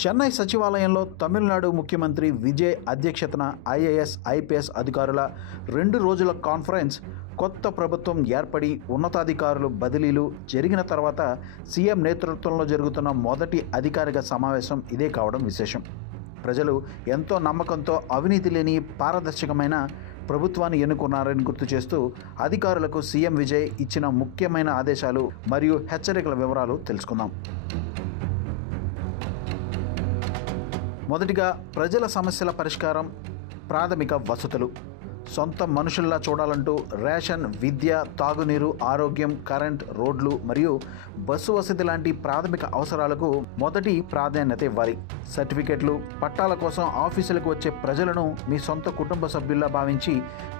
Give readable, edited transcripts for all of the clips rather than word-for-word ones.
చెన్నై సచివాలయంలో తమిళనాడు ముఖ్యమంత్రి విజయ్ అధ్యక్షతన ఐఏఎస్, ఐపీఎస్ అధికారుల 2 రోజుల కాన్ఫరెన్స్, కొత్త ప్రభుత్వం ఏర్పడి ఉన్నతాధికారులు బదిలీలు జరిగిన తర్వాత సీఎం నేతృత్వంలో జరుగుతున్న మొదటి అధికారిక సమావేశం ఇదే కావడం విశేషం. ప్రజలు ఎంతో నమ్మకంతో అవినీతి లేని పారదర్శకమైన ప్రభుత్వాన్ని ఎన్నుకున్నారని గుర్తు చేస్తూ అధికారులకు సీఎం విజయ్ ఇచ్చిన ముఖ్యమైన ఆదేశాలు మరియు హెచ్చరికల వివరాలు తెలుసుకుందాం. మొదటిగా, ప్రజల సమస్యల పరిష్కారం, ప్రాథమిక వసతులు. సొంత మనుషుల్లా చూడాలంటూ రేషన్, విద్య, తాగునీరు, ఆరోగ్యం, కరెంట్, రోడ్లు మరియు బస్సు వసతి లాంటి ప్రాథమిక అవసరాలకు మొదటి ప్రాధాన్యత ఇవ్వాలి. సర్టిఫికెట్లు, పట్టాల కోసం ఆఫీసులకు వచ్చే ప్రజలను మీ సొంత కుటుంబ సభ్యుల్లా భావించి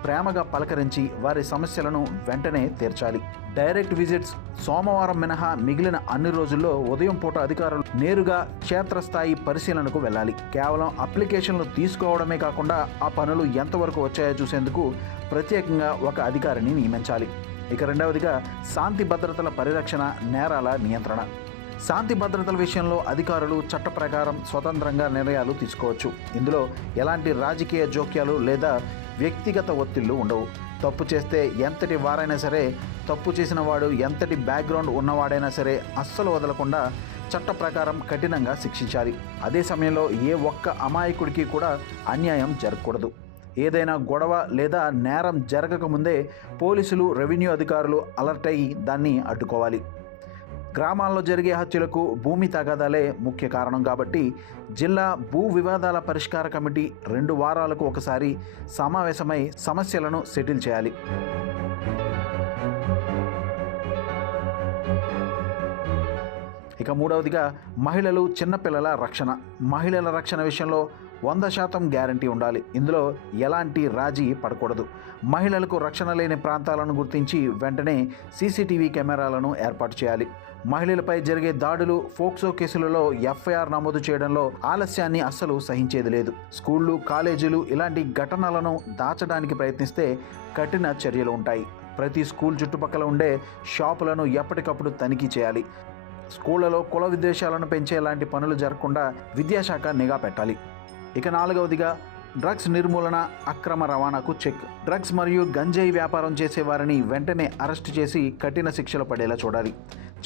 ప్రేమగా పలకరించి వారి సమస్యలను వెంటనే తీర్చాలి. డైరెక్ట్ విజిట్స్ సోమవారం మినహా మిగిలిన అన్ని రోజుల్లో ఉదయం పూట అధికారులు నేరుగా క్షేత్రస్థాయి పరిశీలనకు వెళ్ళాలి. కేవలం అప్లికేషన్లు తీసుకోవడమే కాకుండా ఆ పనులు ఎంతవరకు వచ్చాయో చూసేందుకు ప్రత్యేకంగా ఒక అధికారిని నియమించాలి. ఇక రెండవదిగా, శాంతి భద్రతల పరిరక్షణ, నేరాల నియంత్రణ. శాంతి భద్రతల విషయంలో అధికారులు చట్ట ప్రకారం స్వతంత్రంగా నిర్ణయాలు తీసుకోవచ్చు. ఇందులో ఎలాంటి రాజకీయ జోక్యాలు లేదా వ్యక్తిగత ఒత్తిళ్లు ఉండవు. తప్పు చేస్తే ఎంతటి వారైనా సరే, తప్పు చేసిన వాడు ఎంతటి బ్యాక్గ్రౌండ్ ఉన్నవాడైనా సరే అస్సలు వదలకుండా చట్ట ప్రకారం కఠినంగా శిక్షించాలి. అదే సమయంలో ఏ ఒక్క అమాయకుడికి కూడా అన్యాయం జరగకూడదు. ఏదైనా గొడవ లేదా నేరం జరగకముందే పోలీసులు, రెవెన్యూ అధికారులు అలర్ట్ అయ్యి దాన్ని అడ్డుకోవాలి. గ్రామాల్లో జరిగే హత్యలకు భూమి తగాదాలే ముఖ్య కారణం కాబట్టి జిల్లా భూ వివాదాల పరిష్కార కమిటీ 2 వారాలకు ఒకసారి సమావేశమై సమస్యలను సెటిల్ చేయాలి. ఇక మూడవదిగా, మహిళలు, చిన్నపిల్లల రక్షణ. మహిళల రక్షణ విషయంలో 100% గ్యారంటీ ఉండాలి. ఇందులో ఎలాంటి రాజీ పడకూడదు. మహిళలకు రక్షణ లేని ప్రాంతాలను గుర్తించి వెంటనే సీసీటీవీ కెమెరాలను ఏర్పాటు చేయాలి. మహిళలపై జరిగే దాడులు, ఫోక్సో కేసులలో ఎఫ్ఐఆర్ నమోదు చేయడంలో ఆలస్యాన్ని అస్సలు సహించేది లేదు. స్కూళ్ళు, కాలేజీలు ఇలాంటి ఘటనలను దాచడానికి ప్రయత్నిస్తే కఠిన చర్యలు ఉంటాయి. ప్రతి స్కూల్ చుట్టుపక్కల ఉండే షాపులను ఎప్పటికప్పుడు తనిఖీ చేయాలి. స్కూళ్లలో కుల విద్వేషాలను పెంచే లాంటి పనులు జరగకుండా విద్యాశాఖ నిఘా పెట్టాలి. ఇక నాలుగవదిగా, డ్రగ్స్ నిర్మూలన, అక్రమ రవాణాకు చెక్. డ్రగ్స్ మరియు గంజాయి వ్యాపారం చేసే వారిని వెంటనే అరెస్టు చేసి కఠిన శిక్షలు పడేలా చూడాలి.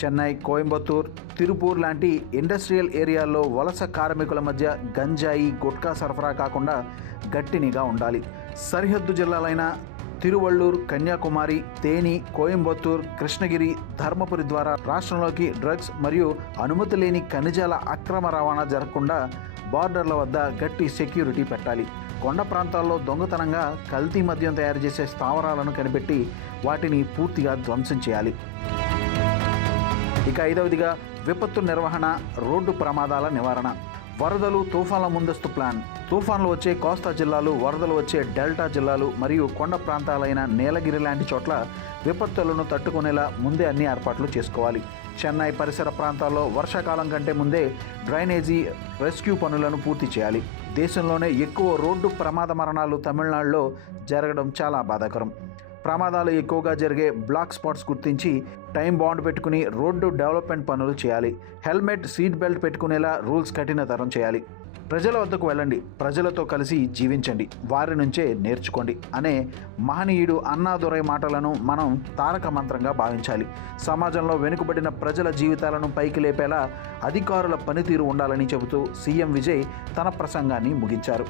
చెన్నై, కోయంబత్తూర్, తిరుపూర్ లాంటి ఇండస్ట్రియల్ ఏరియాల్లో వలస కార్మికుల మధ్య గంజాయి, గుట్కా సరఫరా కాకుండా గట్టి నిఘా ఉండాలి. సరిహద్దు జిల్లాలైన తిరువళ్ళూర్, కన్యాకుమారి, తేని, కోయంబత్తూర్, కృష్ణగిరి, ధర్మపురి ద్వారా రాష్ట్రంలోకి డ్రగ్స్ మరియు అనుమతి లేని ఖనిజాల అక్రమ రవాణా జరగకుండా బార్డర్ల వద్ద గట్టి సెక్యూరిటీ పెట్టాలి. కొండ ప్రాంతాల్లో దొంగతనంగా కల్తీ మద్యం తయారు చేసే స్థావరాలను కనిపెట్టి వాటిని పూర్తిగా ధ్వంసం చేయాలి. ఇక ఐదవదిగా, విపత్తు నిర్వహణ, రోడ్డు ప్రమాదాల నివారణ. వరదలు, తుఫాన్ల ముందస్తు ప్లాన్. తుఫాన్లు వచ్చే కోస్తా జిల్లాలు, వరదలు వచ్చే డెల్టా జిల్లాలు మరియు కొండ ప్రాంతాలైన నీలగిరి లాంటి చోట్ల విపత్తులను తట్టుకునేలా ముందే అన్ని ఏర్పాట్లు చేసుకోవాలి. చెన్నై పరిసర ప్రాంతాల్లో వర్షాకాలం కంటే ముందే డ్రైనేజీ, రెస్క్యూ పనులను పూర్తి చేయాలి. దేశంలోనే ఎక్కువ రోడ్డు ప్రమాద మరణాలు తమిళనాడులో జరగడం చాలా బాధాకరం. ప్రమాదాలు ఎక్కువగా జరిగే బ్లాక్ స్పాట్స్ గుర్తించి టైం బాండ్ పెట్టుకుని రోడ్డు డెవలప్మెంట్ పనులు చేయాలి. హెల్మెట్, సీట్ బెల్ట్ పెట్టుకునేలా రూల్స్ కఠినతరం చేయాలి. ప్రజల వద్దకు వెళ్ళండి, ప్రజలతో కలిసి జీవించండి, వారి నుంచే నేర్చుకోండి అనే మహనీయుడు అన్నాదురై మాటలను మనం తారక మంత్రంగా భావించాలి. సమాజంలో వెనుకబడిన ప్రజల జీవితాలను పైకి లేపేలా అధికారుల పనితీరు ఉండాలని చెబుతూ సీఎం విజయ్ తన ప్రసంగాన్ని ముగించారు.